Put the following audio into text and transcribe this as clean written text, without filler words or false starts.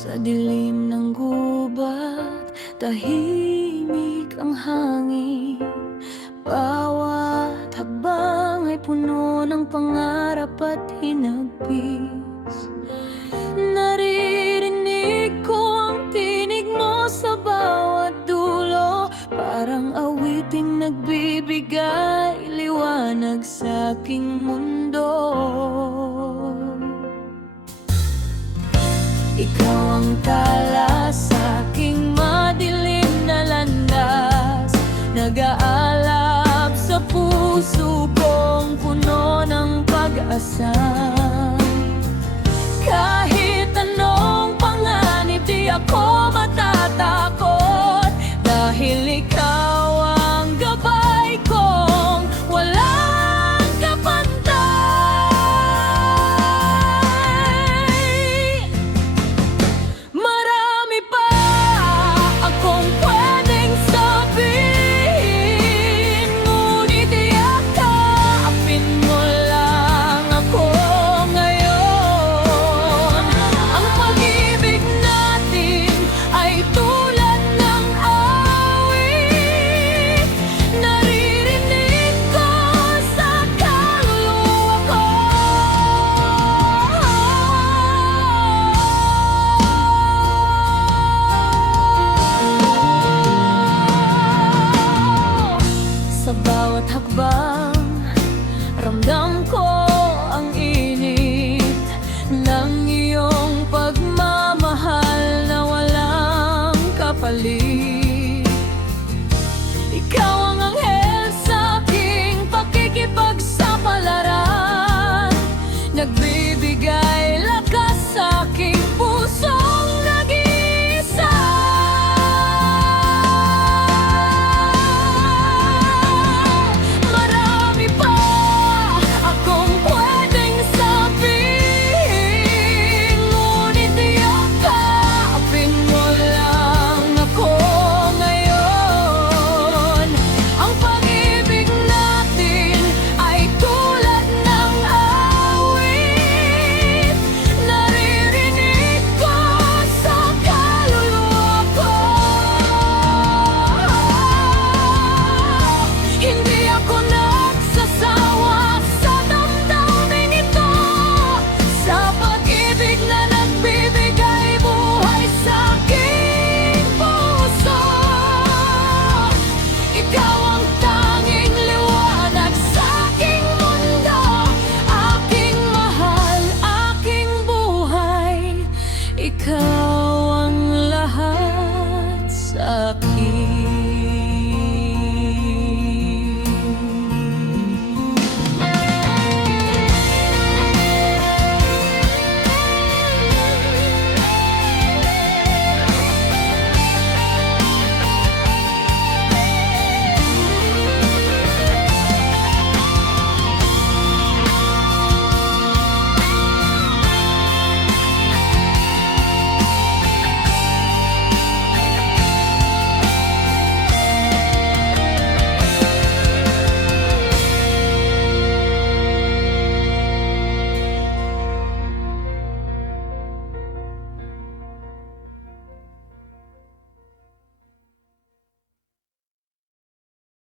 Sa dilim ng gubat, tahimik ang hangin. Bawat hakbang ay puno ng pangarap at hinagpis. Naririnig ko ang tinig mo sa bawat dulo, parang awiting nagbibigay liwanag sa aking mundo. Ikaw ang tala sa aking madilim na landas, nag-aalab sa puso kong puno ng pag-asa. Kahit